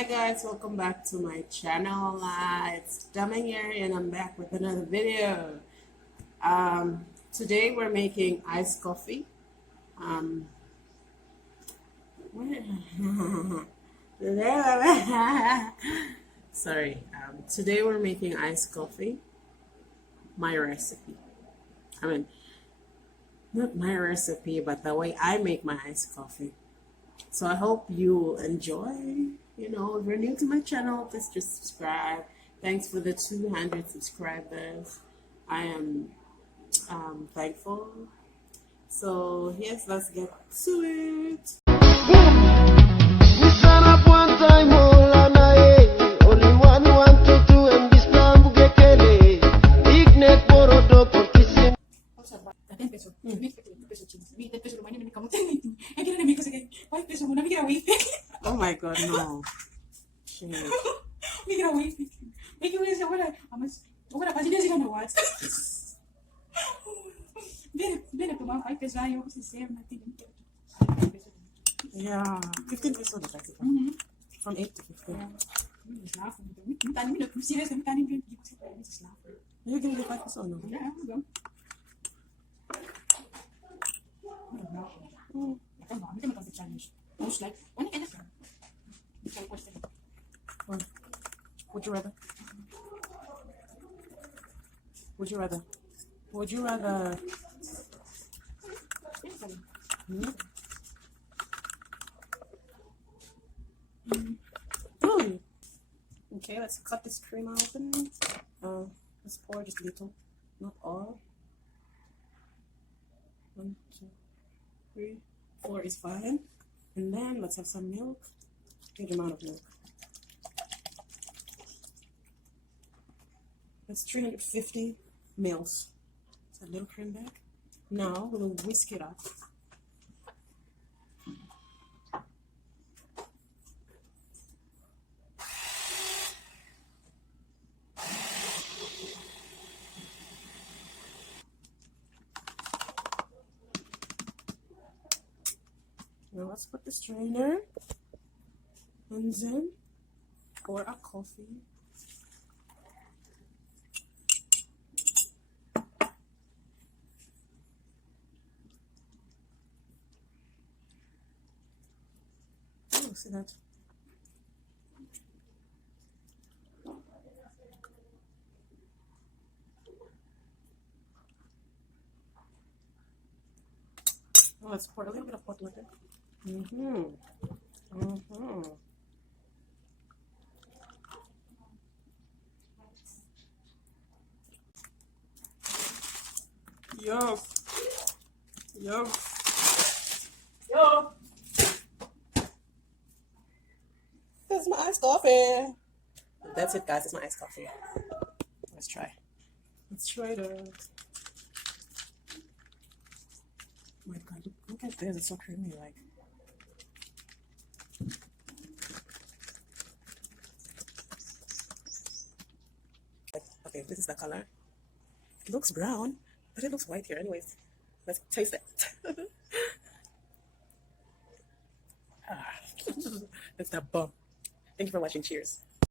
Hi guys, welcome back to my channel. It's Dameng here and I'm back with another video. Today we're making iced coffee. Sorry. Today we're making iced coffee. My recipe. I mean, not my recipe, but the way I make my iced coffee. So I hope you enjoy. If you're new to my channel, please just subscribe. Thanks for the 200 subscribers. I am thankful. So yes, let's get to it. Oh my god, no. Shit. Yeah, 15 pesos from 8 to 15. You give me 5 pesos, no? Would you rather? Would you rather? Would you rather? Okay, let's cut this cream open. Let's pour just a little, not all. 1, 2, 3, 4 is fine. And then let's have some milk. Good amount of milk. That's 350 mils. It's a little cream bag. Now we'll whisk it up. Now let's put the strainer and then pour our coffee. Oh, see that? Now let's pour a little bit of hot water. Yo. This is my iced coffee. That's it, guys. It's my iced coffee. Let's try. Let's try it out. Oh my god, look at this. It's so creamy, like. Okay, this is the color. It looks brown, but it looks white here. Anyways, let's taste it. It's that bomb. Thank you for watching. Cheers.